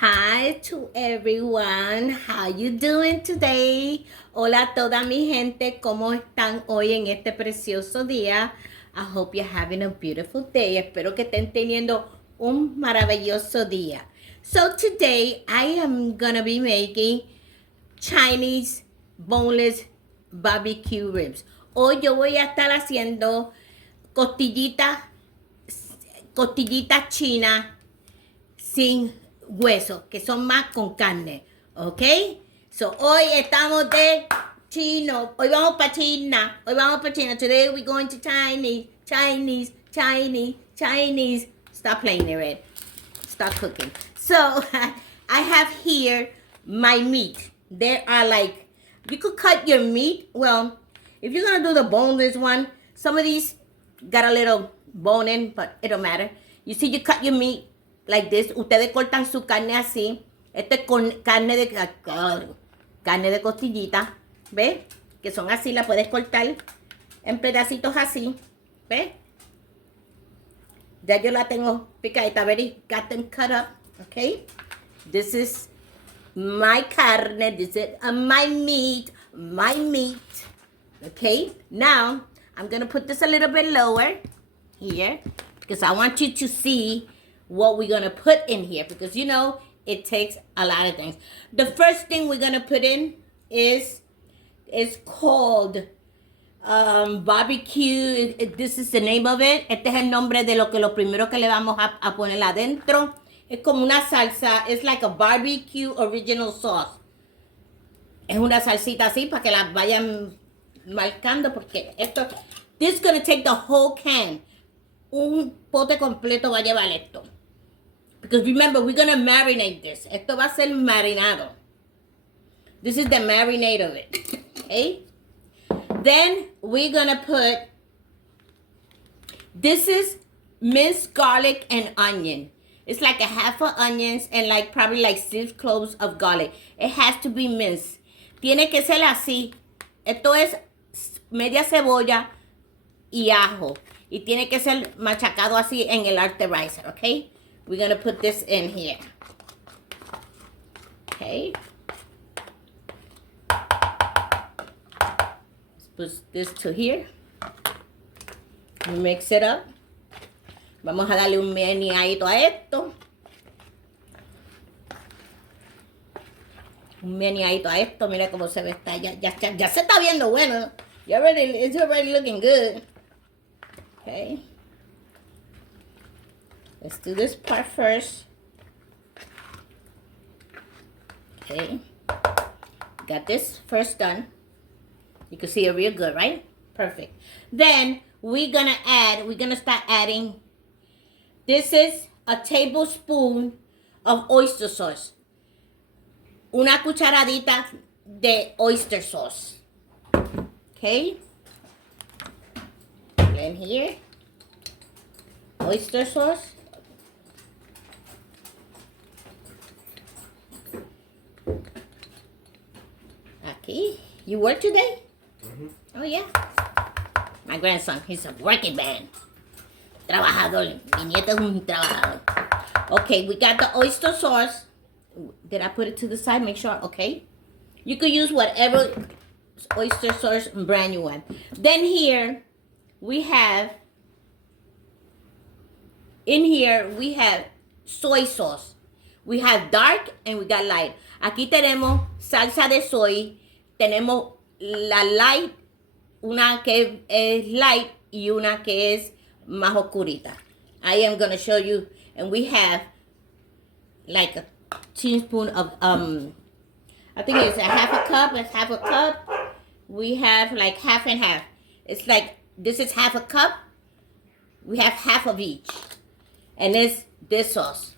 Hi to everyone. How you doing today? Hola a toda mi gente. ¿Cómo están hoy en este precioso día? I hope you're having a beautiful day. Espero que estén teniendo un maravilloso día. So today I am gonna be making Chinese boneless barbecue ribs. Hoy yo voy a estar haciendo costillitas, costillitas chinas sin hueso, que son más con carne, ¿ok? So, hoy estamos de chino, hoy vamos para China, Today we're going to Chinese. Stop playing it, Red. Stop cooking. So, I have here my meat. There are like, you could cut your meat. Well, if you're going to do the boneless one, some of these got a little bone in, but it don't matter. You see, you cut your meat like this. Ustedes cortan su carne así. Esto es con carne de costillita. ¿Ves? Que son así, la puedes cortar en pedacitos así. ¿Ves? Ya yo la tengo picadita. Already got them cut up. Okay? This is my carne. This is my meat. Okay? Now, I'm going to put this a little bit lower here because I want you to see what we're going to put in here because, you know, it takes a lot of things. The first thing we're going to put in is called barbecue. This is the name of it. Este es el nombre de lo primero que le vamos a poner adentro. Es como una salsa. It's like a barbecue original sauce. Es una salsita así para que la vayan marcando porque esto, this is going to take the whole can. Un pote completo va a llevar esto. Because remember, we're going to marinate this. Esto va a ser marinado. This is the marinade of it. Okay? Then we're going to put, this is minced garlic and onion. It's like a half of onions and like probably like 6 cloves of garlic. It has to be minced. Tiene que ser así. Esto es media cebolla y ajo. Y tiene que ser machacado así en el arte ricer, okay? We're going to put this in here. Okay. Let's put this to here. Mix it up. Vamos a darle un meneadito a esto. Un meneadito a esto. Mira cómo se ve. Ya se está viendo bueno. It's already looking good. Okay. Let's do this part first. Okay. Got this first done. You can see it real good, right? Perfect. Then we're gonna start adding, this is a tablespoon of oyster sauce. Una cucharadita de oyster sauce. Okay. In here. Oyster sauce. Aquí. You work today? Mm-hmm. Oh, yeah. My grandson, he's a working man. Trabajador. Mi nieto es un trabajador. Okay, we got the oyster sauce. Did I put it to the side? Make sure. Okay. You could use whatever oyster sauce brand you want. Then here, we have soy sauce. We have dark and we got light. Aquí tenemos salsa de soy. Tenemos la light, una que es light y una que es más oscurita. I am going to show you. And we have like a teaspoon of, I think it's a half a cup. It's half a cup. We have like half and half. It's like, this is half a cup. We have half of each. And it's this sauce.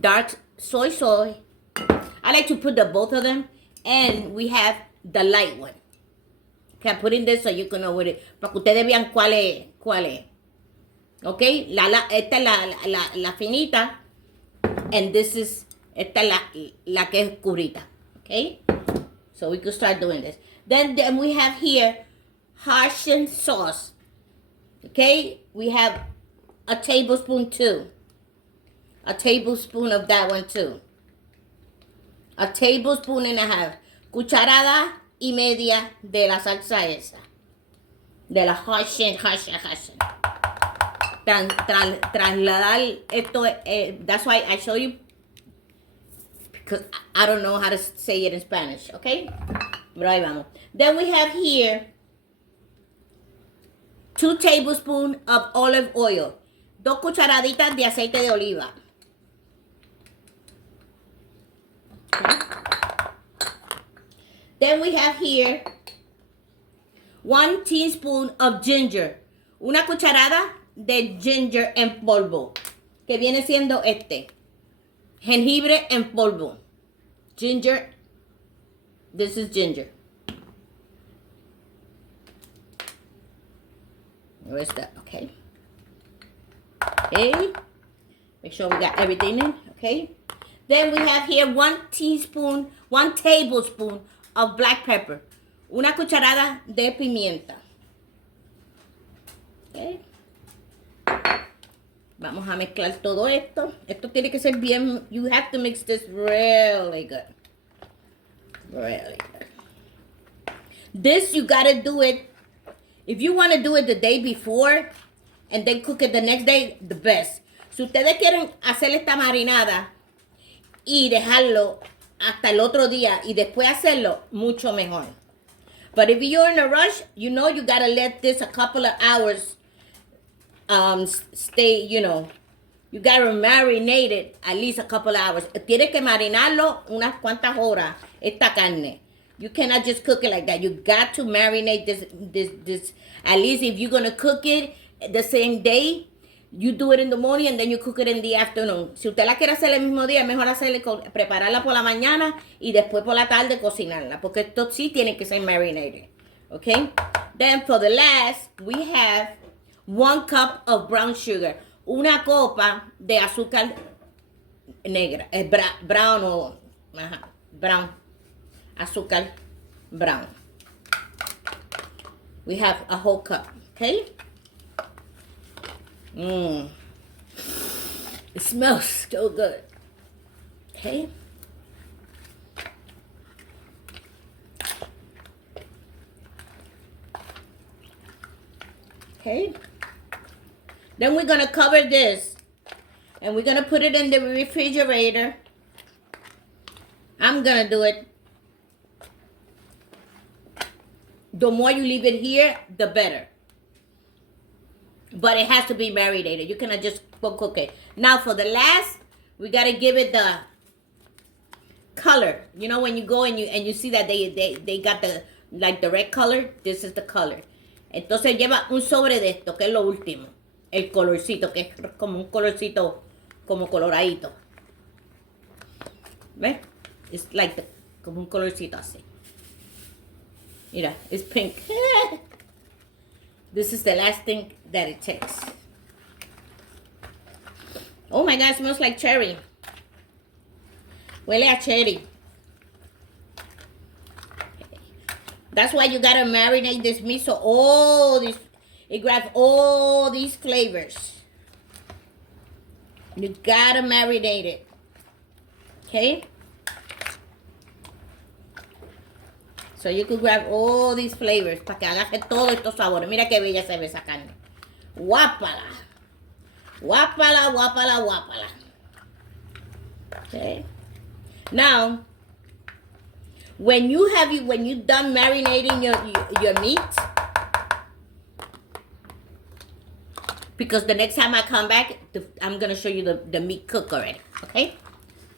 Dark soy. I like to put the both of them. And we have the light one. Okay, I put in this so you can know what it, para que ustedes vean cuál es. Okay, esta es la finita. And this is, esta es la que es oscurita. Okay, so we could start doing this. Then we have here Haitian sauce. Okay, we have a tablespoon too. A tablespoon of that one too. A tablespoon and a half. Cucharada y media de la salsa esa. De la Hessian. Trasladar esto, that's why I show you, because I don't know how to say it in Spanish, okay? Pero ahí vamos. Then we have here 2 tablespoons of olive oil. 2 cucharaditas de aceite de oliva. Okay. Then we have here 1 teaspoon of ginger. Una cucharada de ginger en polvo. Que viene siendo este. Jengibre en polvo. Ginger. This is ginger. Where's that? Okay. Okay. Make sure we got everything in. Okay. Then we have here 1 tablespoon of black pepper. Una cucharada de pimienta. Okay. Vamos a mezclar todo esto. Esto tiene que ser bien. You have to mix this really good. Really good. This you gotta do it. If you want to do it the day before and then cook it the next day, the best. Si ustedes quieren hacer esta marinada y dejarlo hasta el otro día y después hacerlo, mucho mejor. But if you're in a rush, you know you gotta let this a couple of hours stay, you know. You gotta marinate it at least a couple of hours. Tienes que marinarlo unas cuantas horas, esta carne. You cannot just cook it like that. You got to marinate this. At least if you're going to cook it the same day, you do it in the morning and then you cook it in the afternoon. Si usted la quiere hacer el mismo día, mejor prepararla por la mañana y después por la tarde cocinarla. Porque esto sí tiene que ser marinated. Okay? Then for the last, we have 1 cup of brown sugar. Una copa de azúcar negra. Brown o... brown. Azúcar brown. We have a whole cup, okay? It smells so good. Okay? Okay? Then we're gonna cover this and we're gonna put it in the refrigerator. I'm gonna do it. The more you leave it here, the better. But it has to be marinated. You cannot just cook it. Now for the last, we gotta give it the color. You know when you go and you see that they got the red color. This is the color. Entonces lleva un sobre de esto, que es lo último. El colorcito, que es como un colorcito, como coloradito. ¿Ves? It's like como un colorcito así. Mira, it's pink. This is the last thing that it takes. Oh my God, it smells like cherry. Huele a cherry. That's why you gotta marinate this meat so it grabs all these flavors. You gotta marinate it. Okay? So you could grab all these flavors para que agarre todos estos sabores. Mira qué bella se ve esa carne. Guápala. Guápala, guápala, guápala. Okay. Now, when you done marinating your meat, because the next time I come back, I'm gonna show you the meat cook already. Okay?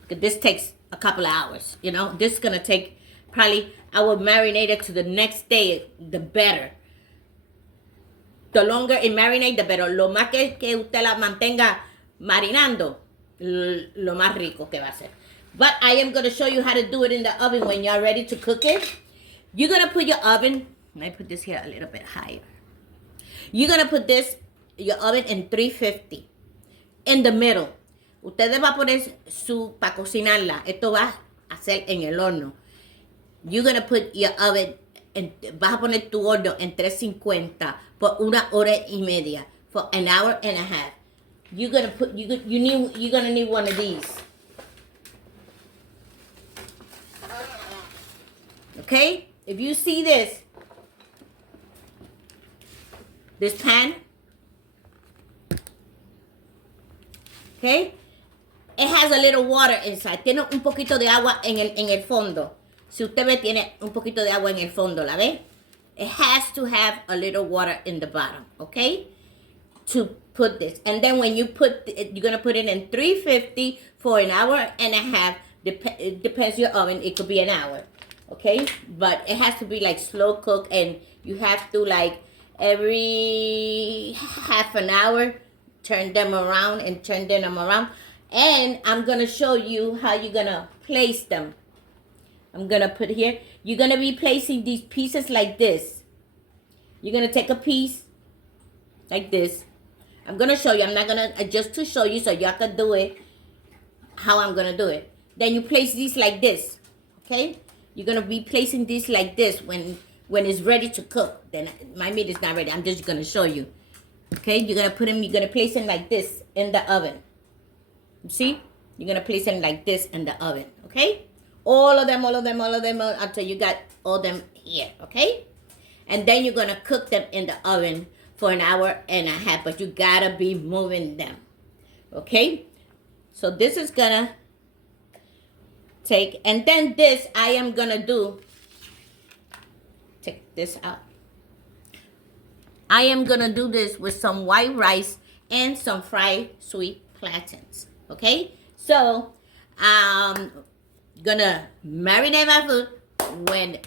Because this takes a couple of hours. You know, this is gonna take probably. I will marinate it to the next day, the better. The longer it marinate, the better. Lo más que usted la mantenga marinando, lo más rico que va a ser. But I am going to show you how to do it in the oven when you're ready to cook it. You're going to put your oven, let me put this here a little bit higher. You're going to put your oven in 350. In the middle. Ustedes va a poner para cocinarla. Esto va a ser en el horno. You're going to put your oven, vas a poner tu horno en 350 por 1 hora y media, for an hour and a half. you're gonna need one of these. Okay? If you see this pan, okay? It has a little water inside. Tiene un poquito de agua en el fondo. Si usted ve, tiene un poquito de agua en el fondo, ¿la ve? It has to have a little water in the bottom, okay? To put this. And then when you put it, you're going to put it in 350 for an hour and a half. It depends your oven. It could be an hour, okay? But it has to be like slow cook, and you have to like every half an hour turn them around and turn them around. And I'm going to show you how you're going to place them. I'm going to put here. You're going to be placing these pieces like this. You're going to take a piece like this. I'm going to show you. I'm not going to adjust to show you so y'all can do it how I'm going to do it. Then you place these like this. Okay? You're going to be placing this like this when it's ready to cook. Then my meat is not ready. I'm just going to show you. Okay? You're going to place them like this in the oven. See? You're going to place them like this in the oven. Okay? All of them until you got all them here. Okay? And then you're going to cook them in the oven for an hour and a half. But you got to be moving them. Okay? So this is going to take. And then this I am going to do. Take this out. I am going to do this with some white rice and some fried sweet plantains. Okay? So, gonna marinate my food. When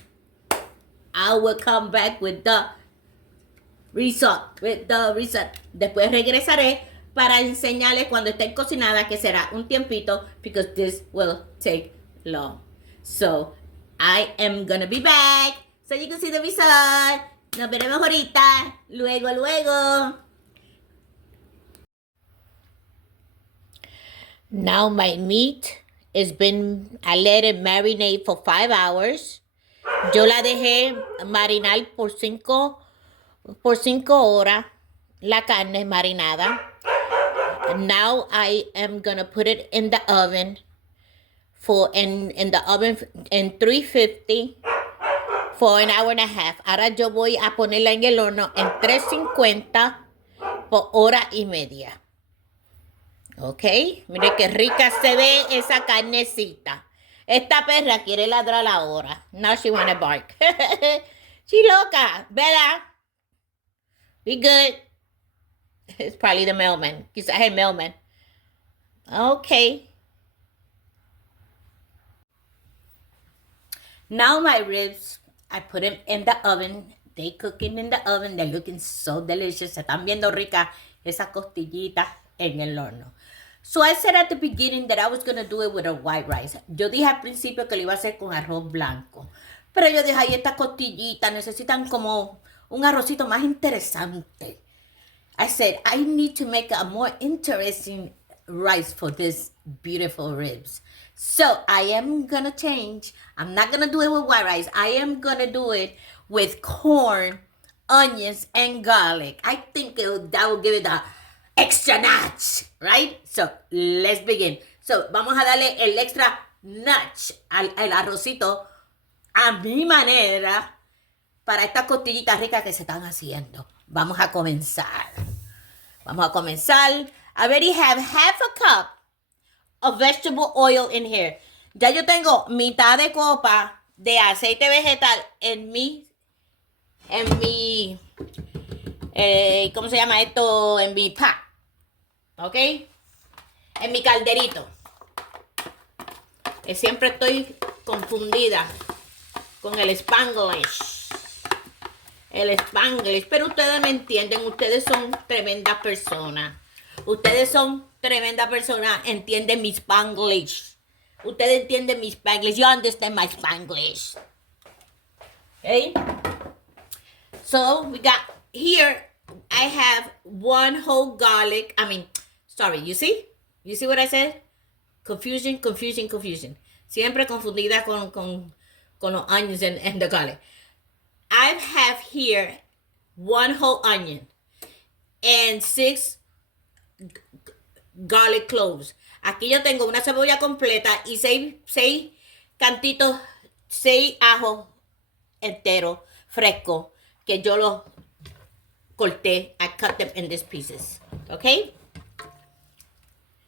I will come back with the result. Después regresaré para enseñarles cuando estén cocinadas, que será un tiempito, because this will take long. So, I am gonna be back so you can see the result. Nos veremos ahorita. Luego. Now my meat I let it marinate for 5 hours. Yo la dejé marinar por 5 horas. La carne marinada. Now I am gonna put it in the oven in the oven in 350 for an hour and a half. Ahora yo voy a ponerla en el horno en 350 por hora y media. Ok, mire qué rica se ve esa carnecita. Esta perra quiere ladrar ahora. Now she wanna bark. She loca, ¿verdad? Be good. It's probably the mailman. Quizás el mailman. Okay. Now my ribs, I put them in the oven. They cooking in the oven. They're looking so delicious. Se están viendo ricas esas costillitas en el horno. So I said at the beginning that I was going to do it with a white rice. Yo dije al principio que lo iba a hacer con arroz blanco. Pero yo dije, ay, estas costillitas necesitan como un arrocito más interesante. I said, I need to make a more interesting rice for this beautiful ribs. So I am going to change. I'm not going to do it with white rice. I am going to do it with corn, onions, and garlic. I think that will give it a extra notch, right? So let's begin. So vamos a darle el extra notch al arrocito a mi manera para estas costillitas ricas que se están haciendo. Vamos a comenzar. I already have half a cup of vegetable oil in here. Ya yo tengo mitad de copa de aceite vegetal en mi ¿cómo se llama esto? En mi pot. ¿Ok? En mi calderito. Siempre estoy confundida con el Spanglish. Pero ustedes me entienden. Ustedes son tremendas personas. Entienden mi Spanglish. Ustedes entienden mi Spanglish. You understand my Spanglish. Okay? So, we got here, I have one whole garlic. You see? You see what I said? Confusion. Siempre confundida con los onions and the garlic. I have here one whole onion and 6 garlic cloves. Aquí yo tengo una cebolla completa y seis cantitos, 6 ajos enteros, frescos, que yo los corté. I cut them in these pieces. Okay?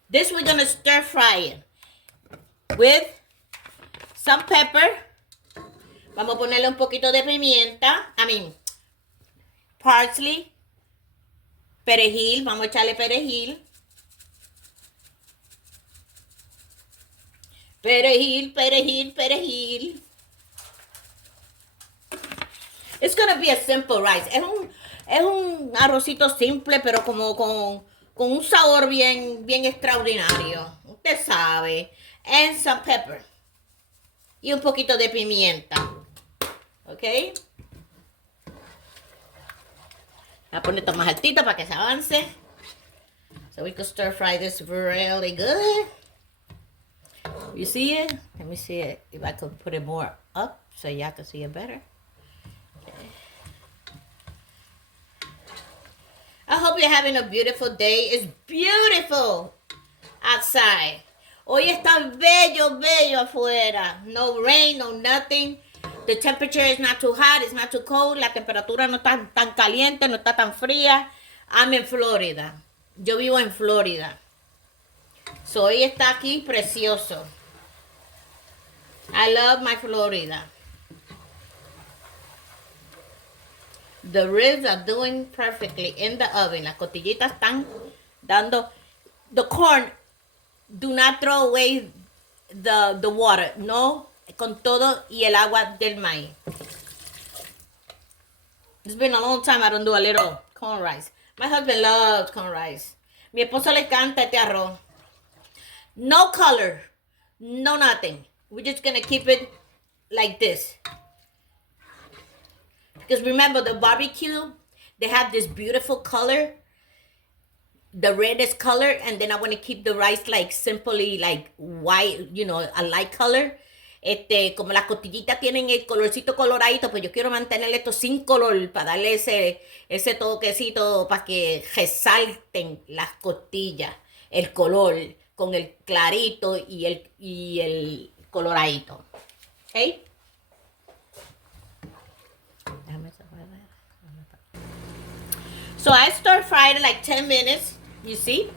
This we're gonna stir fry it with some pepper. Vamos a ponerle un poquito de pimienta. Parsley. Perejil. Vamos a echarle perejil. Perejil. It's gonna be a simple rice. Es un arrocito simple, pero como con un sabor bien extraordinario. Usted sabe. And some pepper. Y un poquito de pimienta. ¿Ok? Voy a poner esto más altito para que se avance. So we can stir fry this really good. You see it? Let me see it. If I could put it more up so y'all can see it better. Okay. I hope you're having a beautiful day. It's beautiful outside. Hoy está bello afuera. No rain, no nothing. The temperature is not too hot, it's not too cold. La temperatura no está tan caliente, no está tan fría. I'm in Florida. Yo vivo en Florida. So hoy está aquí precioso. I love my Florida. The ribs are doing perfectly in the oven. Las costillitas están dando. The corn, do not throw away the water. No, con todo y el agua del maíz. It's been a long time I don't do a little corn rice. My husband loves corn rice. Mi esposo le encanta este arroz. No color. No nothing. We're just going to keep it like this. Because remember, the barbecue, they have this beautiful color. The reddish color. And then I want to keep the rice like simply like white, you know, a light color. Como las costillitas tienen el colorcito coloradito, pues yo quiero mantener esto sin color para darle ese toquecito para que resalten las costillas, el color con el clarito y el coloradito. ¿Ok? So I stir fried like 10 minutes, you see?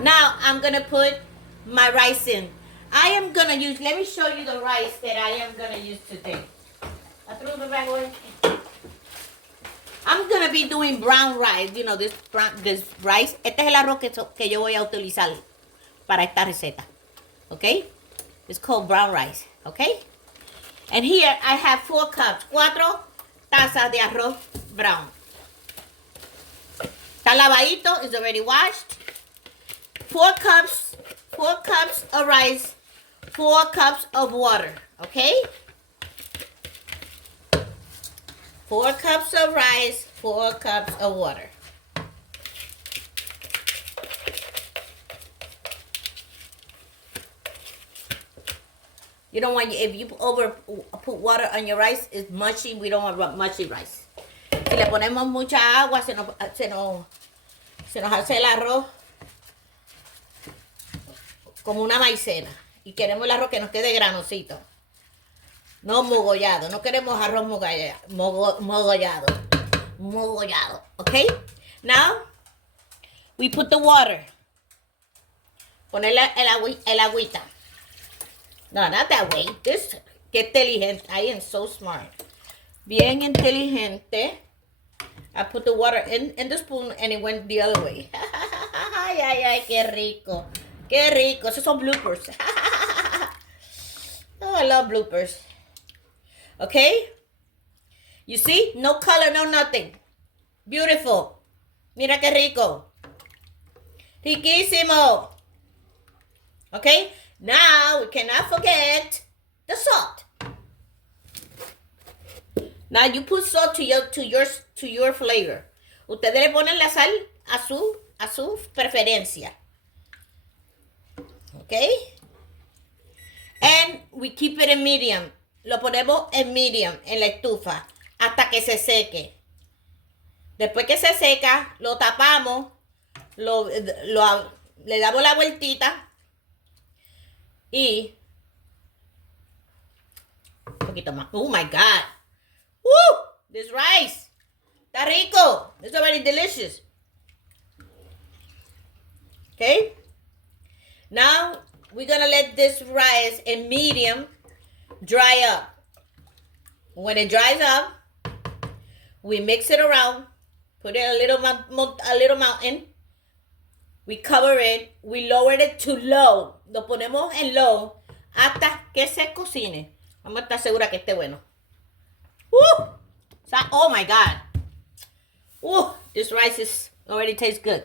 Now I'm going to put my rice in. I am going to use, let me show you the rice that I am going to use today. I'm going to be doing brown rice, you know, this rice. Este es el arroz que yo voy a utilizar para esta receta. Okay? It's called brown rice. Okay? And here I have 4 cups, 4 tazas de arroz brown. Está lavadito, it's already washed. 4 cups of rice, 4 cups of water, okay? 4 cups of rice, 4 cups of water. You don't want, if you put water on your rice, it's mushy. We don't want mushy rice. Si le ponemos mucha agua, se nos hace el arroz como una maicena. Y queremos el arroz que nos quede granosito. No mogollado. No queremos arroz mogollado. Okay? Now, we put the water. Ponerle el agüita. No, not that way. This, qué inteligente. I am so smart. Bien inteligente. I put the water in the spoon and it went the other way. Ay, qué rico. Qué rico. Esos son bloopers. Oh, I love bloopers. Okay? You see? No color, no nothing. Beautiful. Mira qué rico. Riquísimo. Okay? Now, we cannot forget the salt. Now, you put salt to your flavor. Ustedes le ponen la sal a su preferencia. Okay? And we keep it in medium. Lo ponemos en medium, en la estufa, hasta que se seque. Después que se seca, lo tapamos le damos la vueltita y un poquito más. Oh my God. Woo! This rice. Está rico. It's already delicious. Okay? Now, we're going to let this rice in medium dry up. When it dries up, we mix it around, put it a little mountain. We cover it. We lower it to low. Lo ponemos en low hasta que se cocine. Vamos a estar segura que esté bueno. Woo! Oh my God. Woo! This rice already tastes good.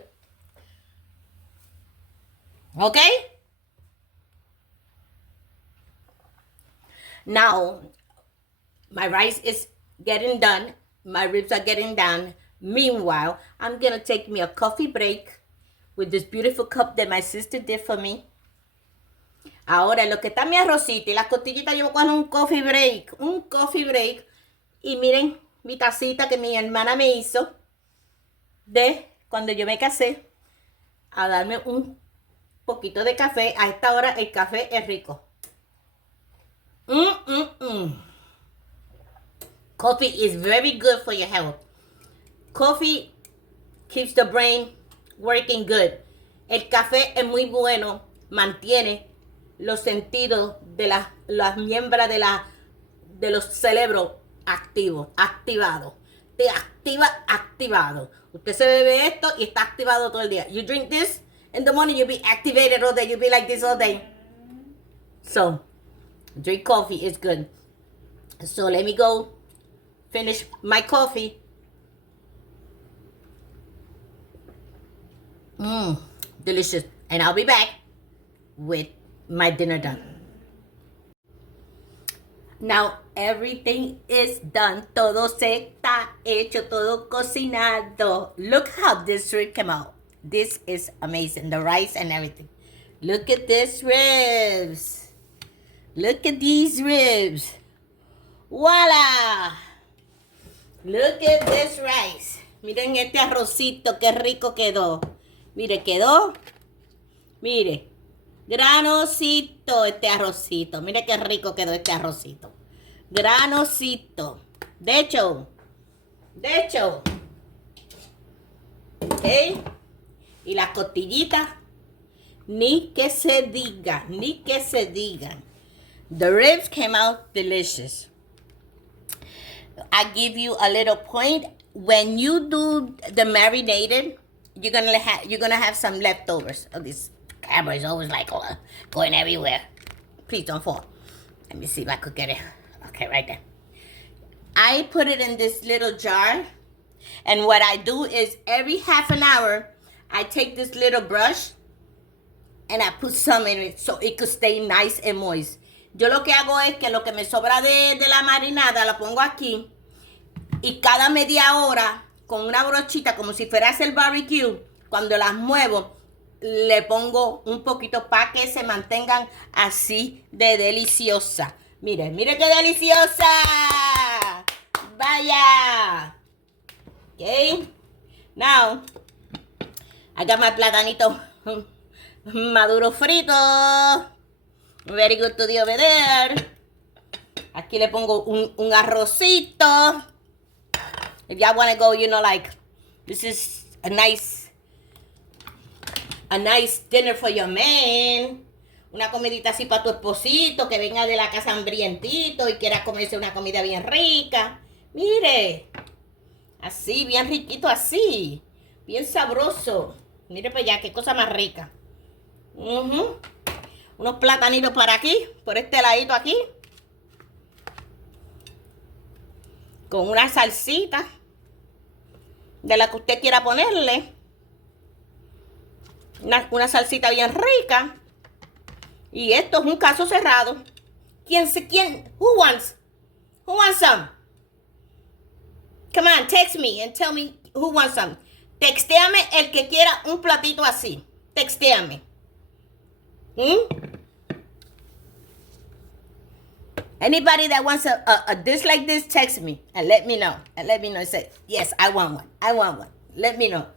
Okay? Now, my rice is getting done. My ribs are getting done. Meanwhile, I'm going to take me a coffee break with this beautiful cup that my sister did for me. Ahora, lo que está mi arrocito y las costillitas, yo voy a coger un coffee break. Un coffee break. Y miren mi tacita que mi hermana me hizo de cuando yo me casé a darme un poquito de café. A esta hora el café es rico. Coffee is very good for your health. Coffee keeps the brain working good. El café es muy bueno, mantiene los sentidos de las miembros de los cerebros activados. Te activado. Usted se bebe esto y está activado todo el día. You drink this in the morning, you'll be activated all day. You'll be like this all day. So, drink coffee is good. So, let me go finish my coffee. Delicious. And I'll be back with my dinner done. Now everything is done. Todo se está hecho, todo cocinado. Look how this rib came out. This is amazing. The rice and everything. Look at this ribs. Look at these ribs. Voila. Look at this rice. Miren este arrocito, qué rico quedó. Mire, quedó. Mire. Granosito este arrocito. Mire qué rico quedó este arrocito. Granosito. De hecho. Ok. Y las costillitas. Ni que se diga. The ribs came out delicious. I give you a little point. When you do the marinated, you're gonna have some leftovers. Oh, this camera is always like going everywhere. Please don't fall. Let me see if I could get it. Okay, right there. I put it in this little jar, and what I do is every half an hour, I take this little brush and I put some in it so it could stay nice and moist. Yo lo que hago es que lo que me sobra de la marinada la pongo aquí y cada media hora con una brochita como si fuera a hacer barbecue, cuando las muevo le pongo un poquito para que se mantengan así de deliciosa. Mire qué deliciosa. Vaya. Okay. Now, I got my platanito maduro frito. Very good to the over there. Aquí le pongo un arrocito. If y'all want to go, like, this is a nice dinner for your man. Una comidita así para tu esposito que venga de la casa hambrientito y quiera comerse una comida bien rica. Mire, así, bien riquito así. Bien sabroso. Mire para allá, qué cosa más rica. Unos platanitos para aquí, por este ladito aquí. Con una salsita de la que usted quiera ponerle. Una salsita bien rica. Y esto es un caso cerrado. Who wants some? Come on, text me and tell me who wants some. Textéame el que quiera un platito así. Textéame. Anybody that wants a dish like this, text me and let me know. And say, yes, I want one. Let me know.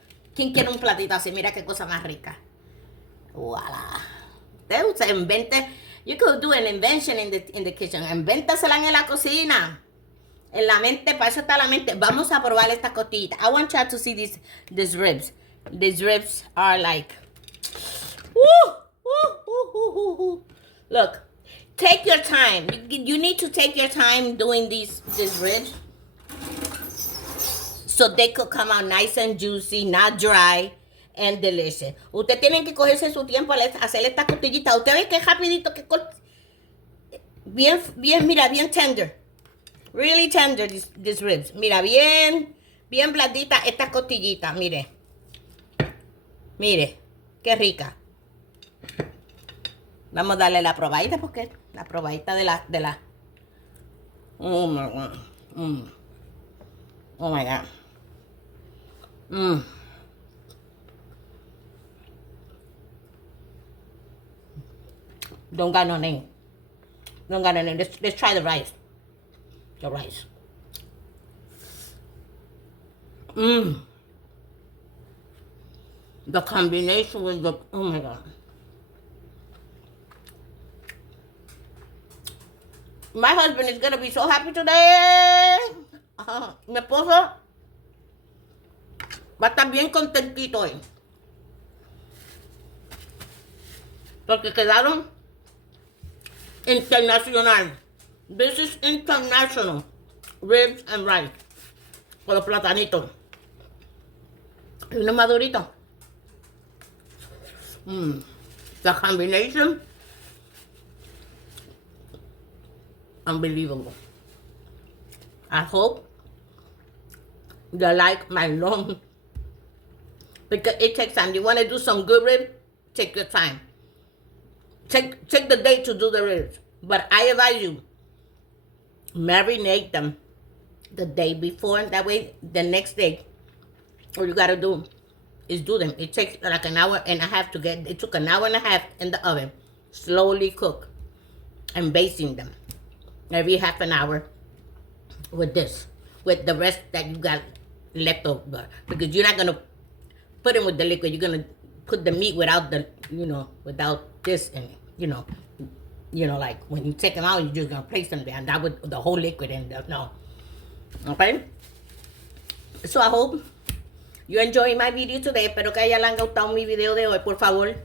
¿Quién quiere un platito así? Mira qué cosa más rica. Voila. Usted se invente. You could do an invention in the kitchen. Invéntasela en la cocina. En la mente, para eso está la mente. Vamos a probar esta costillita. I want you to see these ribs. These ribs are like... Woo, woo, woo, woo, woo, woo. Look, take your time. You need to take your time doing these ribs. So they could come out nice and juicy, not dry, and delicious. Ustedes tienen que cogerse su tiempo al hacer esta costillita. Usted ve que rapidito, que bien, mira, bien tender. Really tender, these ribs. Mira, bien blandita esta costillita, mire. Mire, qué rica. Vamos a darle la probadita porque la probadita de la. Oh my God. Oh my God. Don't got no name. Don't got no name. Let's try the rice. The rice. The combination with the, oh my God. My husband is gonna be so happy today. Mi esposo va a estar bien contentito hoy. Porque quedaron internacional. This is international. Ribs and rice. Con los platanitos. Y unos maduritos. The combination. Unbelievable. I hope you like my long, because it takes time. You want to do some good ribs, take your time. Take the day to do the ribs. But I advise you, marinate them the day before. That way, the next day, all you gotta do is do them. It takes like an hour and a half to get. It took an hour and a half in the oven, slowly cook, and basting them every half an hour with this, with the rest that you got left over, because you're not gonna put them with the liquid. You're gonna put the meat without the, without this in it. Like when you take them out, you're just gonna place them there, and that with the whole liquid in there. No, okay. So I hope you enjoy my video today. Espero que a ella le haya gustado mi video de hoy. Por favor,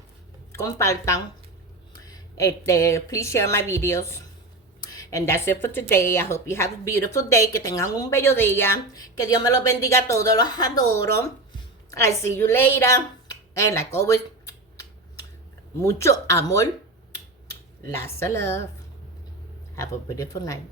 compartan. Please share my videos. And that's it for today. I hope you have a beautiful day. Que tengan un bello día. Que Dios me los bendiga a todos. Los adoro. I see you later. And like always, mucho amor. Lots of love. Have a beautiful night.